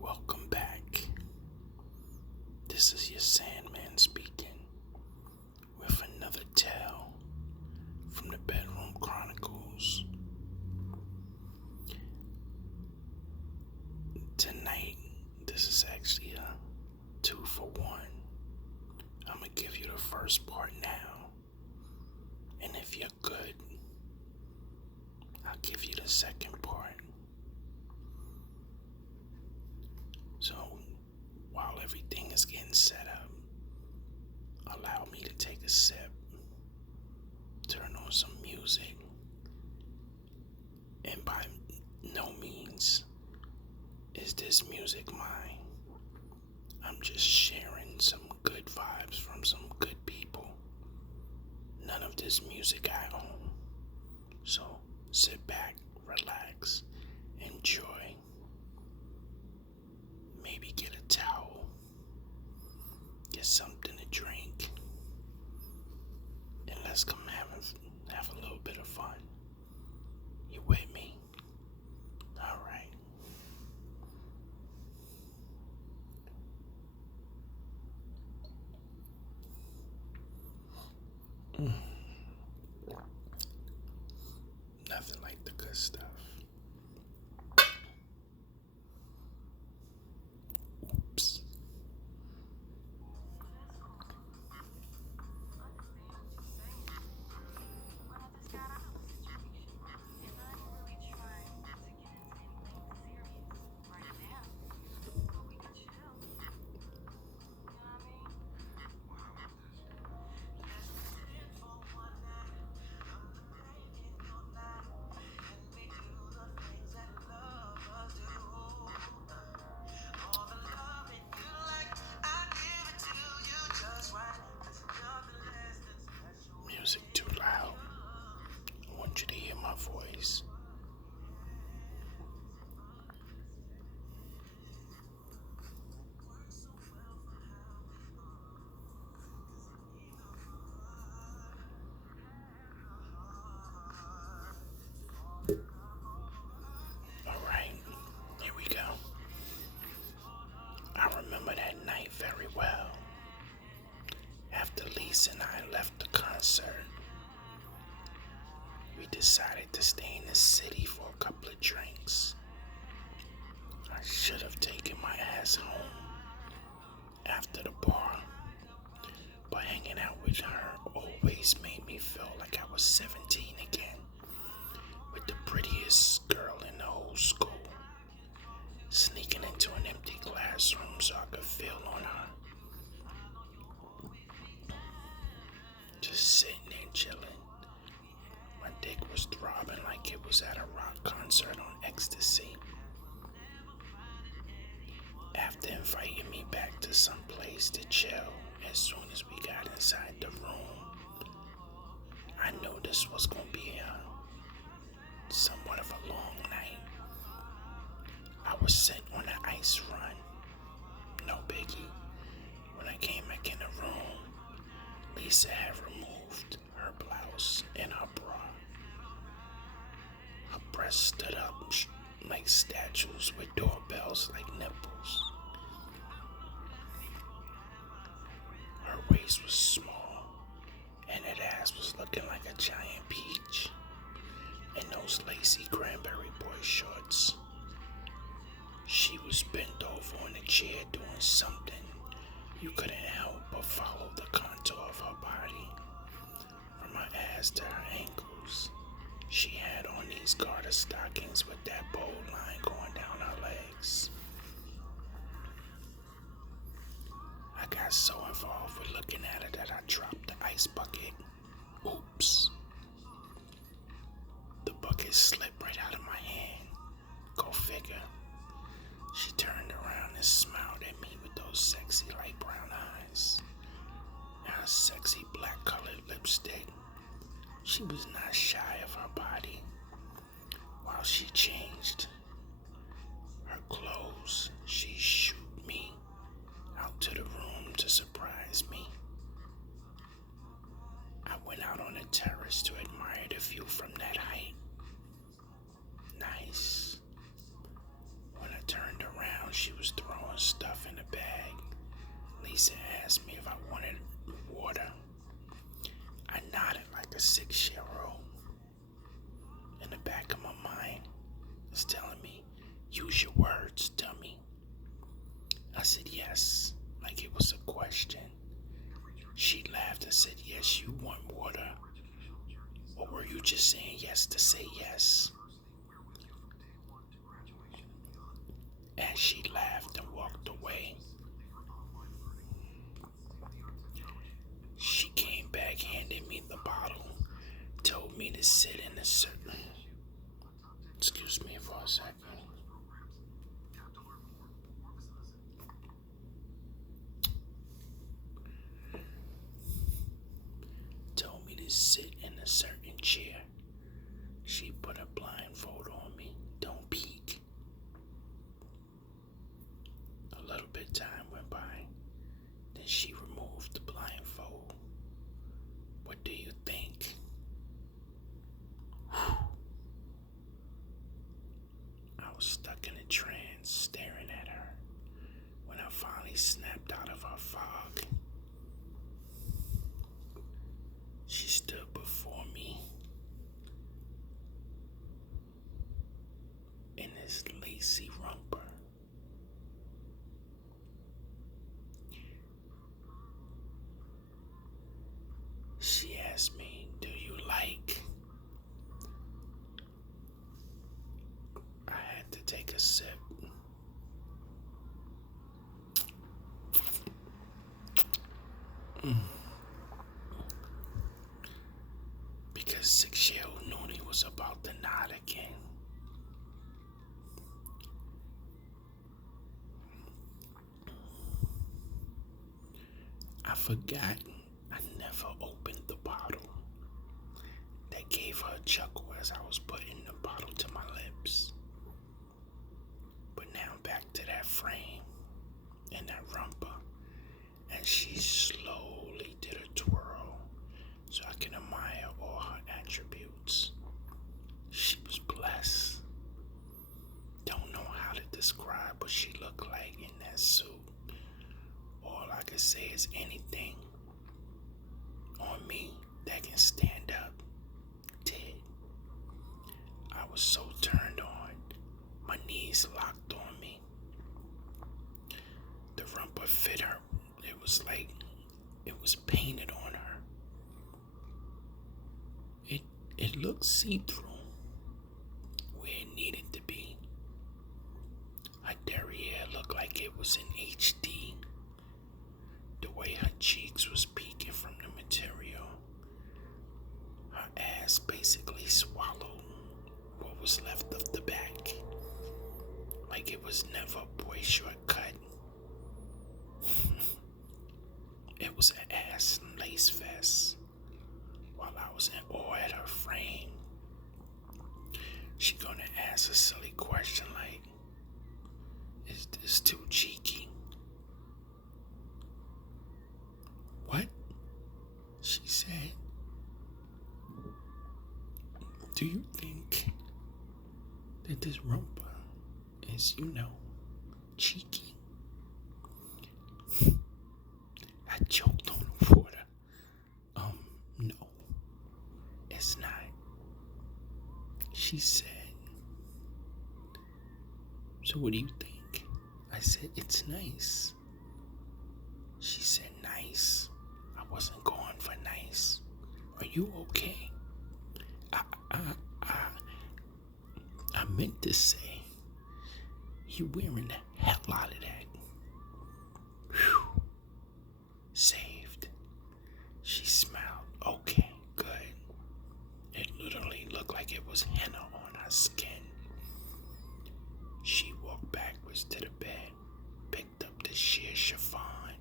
Welcome back. This is your Sandman speaking with another tale from the bedroom Chronicles. Tonight, this is actually a 2-for-1. I'm gonna give you the first part now, and if you're good, I'll give you the second part. So, while everything is getting set up, allow me to take a sip, turn on some music, and by no means is this music mine. I'm just sharing some good vibes from some good people. None of this music I own. So sit back, relax, enjoy. Maybe get a towel, get something to drink, and let's come have a little bit of fun. You with me? Alright. Nothing like the good stuff. Oops. Music too loud. I want you to hear my voice. Alright, here we go. I remember that night very well. After Lisa and I left the concert, we decided to stay in the city for a couple of drinks. I should have taken my ass home after the bar, but hanging out with her always made me feel like I was 17 again, with the prettiest girl in the whole school, sneaking into an empty classroom so I could feel on her. Just sitting there chilling. My dick was throbbing like it was at a rock concert on ecstasy. After inviting me back to some place to chill, as soon as we got inside the room, I knew this was gonna be somewhat of a long night. I was sent on an ice run. No biggie. When I came back in the room, Lisa had removed her blouse and her bra. Her breasts stood up like statues with doorbells like nipples. Her waist was small, and that ass was looking like a giant peach in those lacy cranberry boy shorts. She was bent over in a chair doing something you couldn't help but follow the contour of her body. From her ass to her ankles, she had on these garter stockings with that bold line going down her legs. I got so involved with looking at her that I dropped the ice bucket. Oops. The bucket slipped right out of my hand. Go figure. She turned around and smiled at me with those sexy light brown eyes and her sexy black colored lipstick. She was not shy of her body. While she changed her clothes, she shooed me out to the room to surprise me. I went out on the terrace to admire the view from that height. Nice. When I turned around, she was just saying yes to say yes. And she laughed and walked away. She came back, handed me the bottle, told me to sit in a certain... Excuse me for a second. Told me to sit in a certain chair. She put a blindfold on me. Don't peek. A little bit of time went by. Then she removed the blindfold. What do you think? I was stuck in a trance, staring at her, when I finally snapped out of her fog. She stood before me in this lacy romper. She asked me, "Do you like?" I had to take a sip. Because 6-year-old Noonie was about to nod again. I forgot I never opened the bottle. That gave her a chuckle as I was putting the bottle to my lips. But now back to that frame and that rumper, and she slowly did a twirl so I can admire all her attributes. She was blessed. Don't know how to describe what she looked like in that suit. All I can say is anything on me that can stand up did. I was so turned on, my knees locked on me. The rumper fit her. It was like it was painted on her. It looked see-through where it needed to be. Her derriere looked like it was in HD. The way her cheeks was peeking from the material. Her ass basically swallowed what was left of the back. Like it was never a boy shortcut. It was an ass lace vest. While I was in awe at her frame, she gonna ask a silly question like, "Is this too cheeky?" "What?" she said. "Do you think that this rumper is, cheeky?" I choked on the water. No, it's not. She said, "So what do you think?" I said, "It's nice." She said, "Nice? I wasn't going for nice. Are you okay?" I meant to say, you wearing the hell out of that. Whew. Saved. She smiled. "Okay, good." It literally looked like it was henna on her skin. She walked backwards to the bed, picked up the sheer chiffon,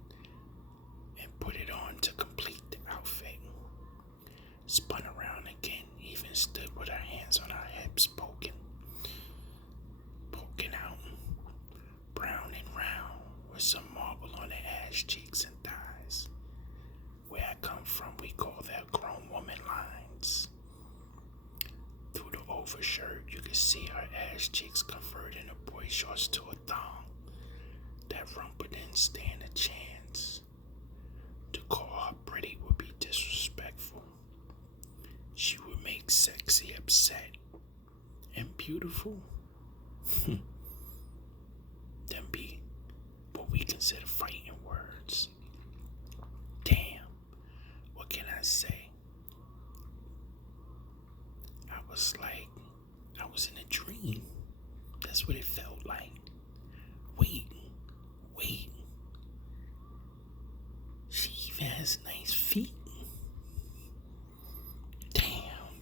and put it on to complete the outfit. Spun around again, even stood with her hands on her hips, poking out, brown and round, with some marble on her ass cheeks and thighs. Where I come from, we call that grown woman lines. Through the overshirt, you could see her ass cheeks converting her boy shorts to a thong. That rumper didn't stand a chance. To call her pretty would be disrespectful. She would make sexy upset. And beautiful? Them be what we consider fighting words. Damn, what can I say? was like I was in a dream. That's what it felt like. Wait. She even has nice feet. Damn.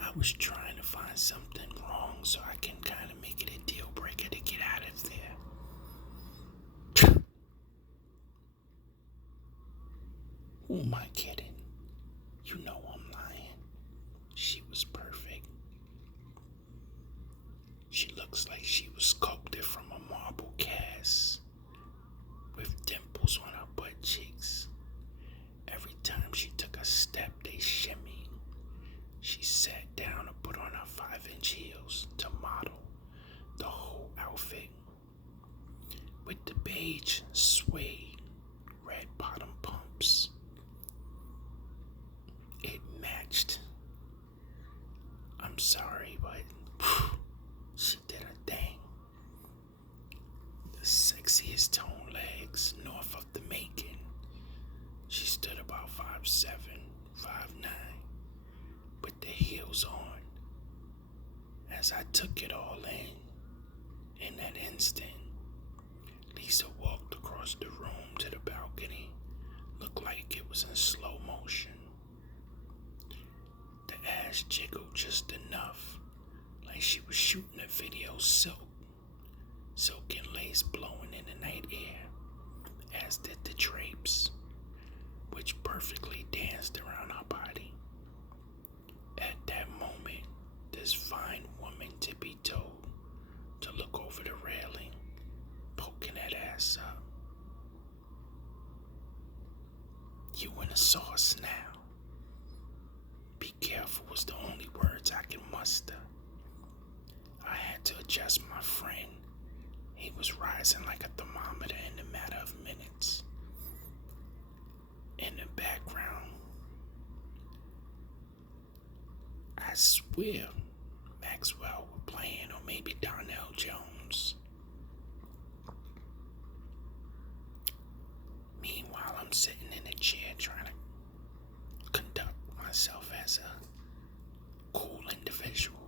I was trying to find something wrong so I can kind of make it a deal breaker to get out of there. Who am I kidding? You know I'm lying. She was perfect. She looks like she was sculpted from a marble cast, with dimples on her butt cheeks. Every time she took a step, they shimmied. She sat down and put on her 5-inch heels to model the whole outfit. With the beige suede red bottom pumps, it matched. I'm sorry, but she did her thing. The sexiest toned legs north of the Macon. She stood about 5'7", 5'9", with the heels on. As I took it all in that instant, Lisa walked across the room to the balcony. Looked like it was in slow motion. The ass jiggled just enough, like she was shooting a video silk and lace blowing in the night air, as did the drapes, which perfectly danced around her body. At that moment, this fine woman tippy-toed to look over the railing, poking that ass up. You in the sauce now. Be careful was the only words I could muster. I had to adjust my friend. He was rising like a thermometer in a matter of minutes. In the background, I swear Maxwell were playing, or maybe Darnell Jones. Meanwhile, I'm sitting in a chair trying to conduct myself as a cool individual.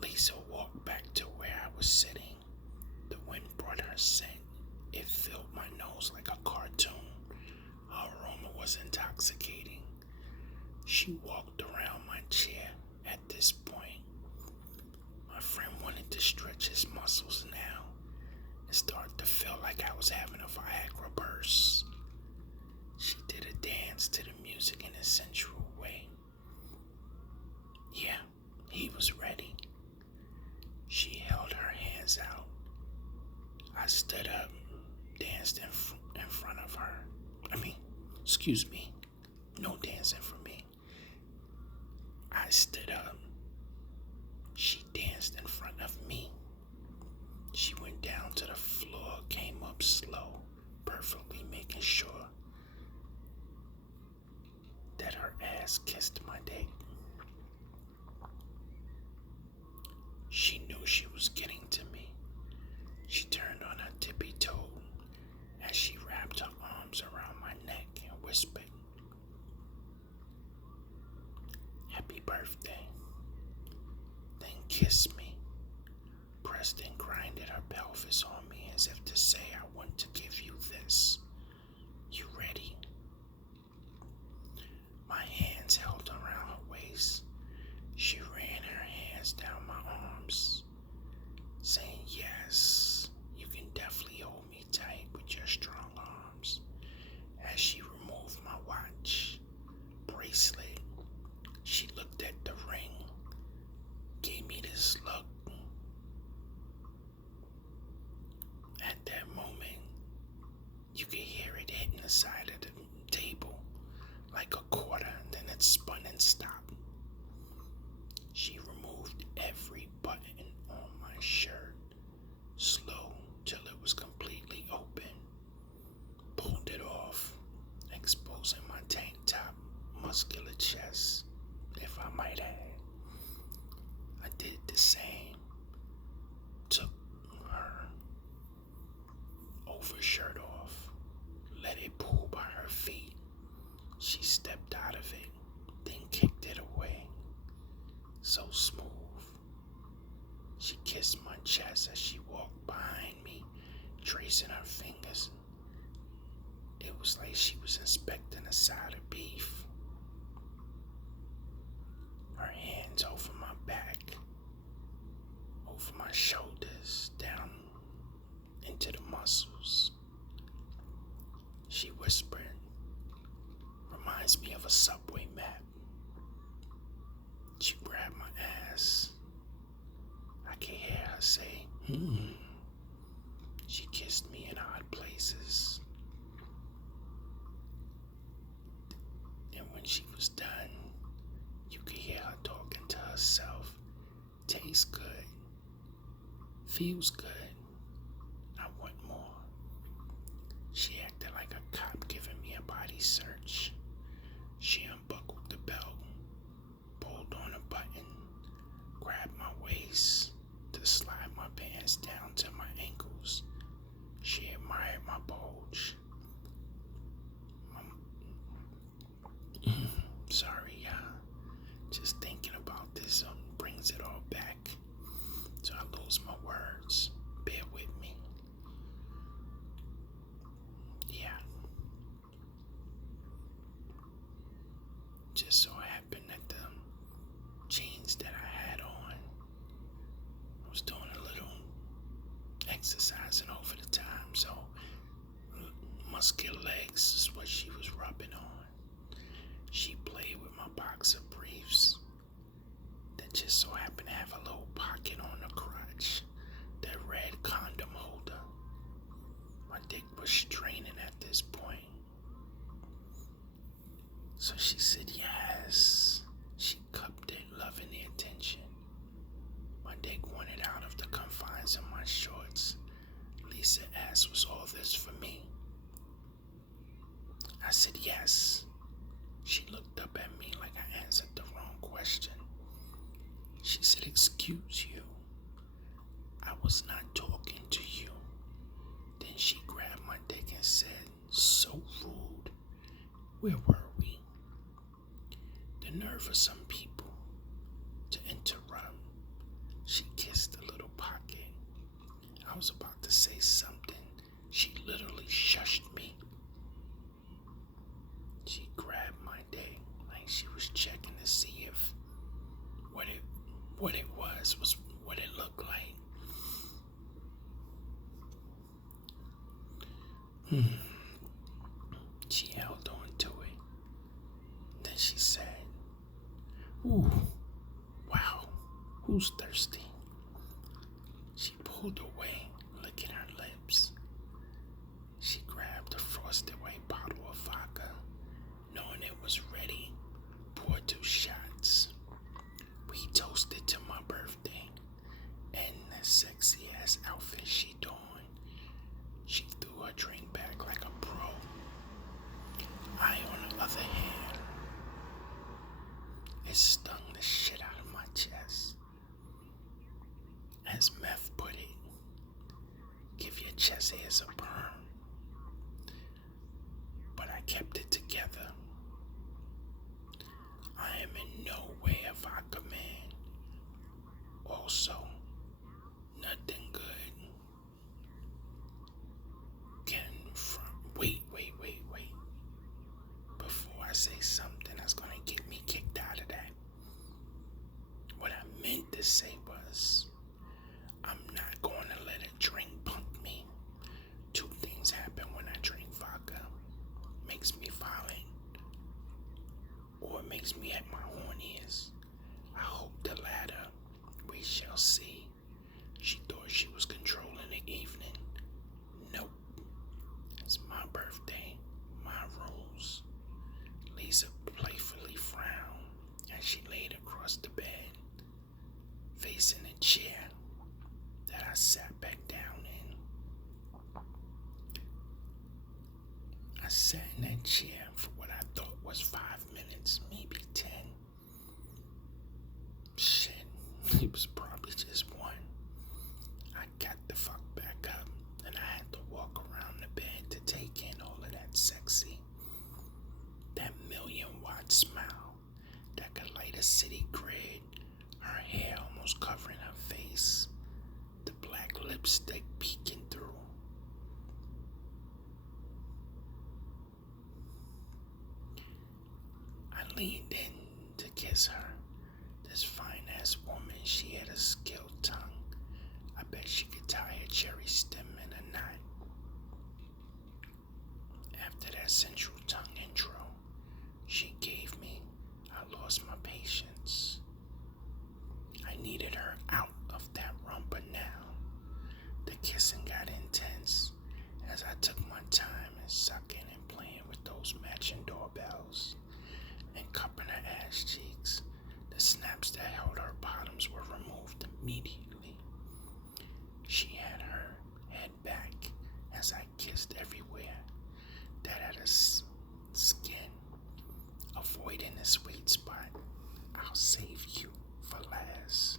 Lisa walked back to where I was sitting. The wind brought her scent. It filled my nose like a cartoon. Her aroma was intoxicating. She walked around my chair. At this point, my friend wanted to stretch his muscles now. It started to feel like I was having a Viagra burst. She did a dance to the music in a sensual way. Yeah, he was ready. She held her hands out. I stood up, danced in front of her. Excuse me, no dancing for me. I stood up. She danced in front of me. She went down to the floor, came up slow, perfectly making sure that her ass kissed my dick. She knew she was getting to me. She turned on her tippy toe as she wrapped her arms around my neck and whispered, "Happy birthday." Then kissed me, pressed and grinded her pelvis on me as if to say, "I want to give you this. You ready?" My hands held around her waist. She ran her hands down my arms, saying, "Yes, you can definitely hold me tight with your strong arms." As she removed my watch, bracelet, she looked at the ring, gave me this look. At that moment, you could hear it hitting the side of the table like a quarter, and then it spun and stopped. She removed every button on my shirt, slow till it was completely open, pulled it off, exposing my tank top, muscular chest, if I might add. I did the same, took her overshirt off, let it pull by her feet. She stepped out of it, my shoulders down into the muscles. She whispered, reminds me of a subway map. She grabbed my ass. I could hear her say, She kissed me in odd places. And when she was done, you could hear her talking to herself. Tastes good. Feels good. I want more. She acted like a cop giving me a body search. She unbuckled the belt, pulled on a button, grabbed my waist to slide my pants down to my ankles. She admired my bulge. Sorry, just thinking about this brings it all back. So I lose my words. Bear with me. Yeah. Just so happened that the jeans that I had on, I was doing a little exercising over the time, so muscular legs is what she was rubbing on. She played with my boxer briefs that just so happened to have a little pocket on the crotch, that red condom holder. My dick was straining at this point. So she said yes. She cupped it, loving the attention. My dick wanted out of the confines of my shorts. Lisa asked, was all this for me? I said yes. She looked up at me like I answered the wrong question. She said, excuse you. I was not talking to you. Then she grabbed my dick and said, so rude. Where were we? The nerve of some people to interrupt. She kissed the little pocket. I was about to say something. She literally shushed me. She grabbed my dick like she was checking to see if what it was what it looked like. She held on to it. Then she said, ooh, wow, who's thirsty? She pulled away, licking her lips. She grabbed a frosted white bottle of vodka. Knowing it was ready, poured 2 shots. We toasted to my birthday and the sexy ass outfit she donned. She threw her drink back like a pro. I, on the other hand, it stung the shit out of my chest. As Meth put it, give your chest hairs a burn. But I kept it together. I am in no way a vodka man. Also, nothing good can wait. Before I say something that's gonna get me kicked out of that. What I meant to say was, I'm not gonna let a drink punk me. 2 things happen when I drink vodka. Makes me violent, or it makes me at my horniest. I hope the latter. We shall see. She thought she was controlling the evening. Nope. It's my birthday, my rules. Lisa playfully frowned as she laid across the bed, facing a chair that I sat back down in. I sat in that chair for what I thought was 5 minutes, maybe 10. Shit, it was probably just 1. I got the fuck back up and I had to walk around the bed to take in all of that sexy. That 1,000,000-watt smile that could light a city grid. Her hair almost covering her face. The black lipstick peeking through. I leaned in to kiss her. This fine-ass woman, she had a skilled tongue. bet she could tie a cherry stem in a knot. After that sensual tongue intro she gave me, I lost my patience. I needed her out of that rumba now. The kissing got intense as I took my time in sucking and playing with those matching doorbells and cupping her ass cheeks. The snaps that held her bottoms were removed immediately. She had her head back as I kissed everywhere that had a skin, avoiding the sweet spot. I'll save you for last.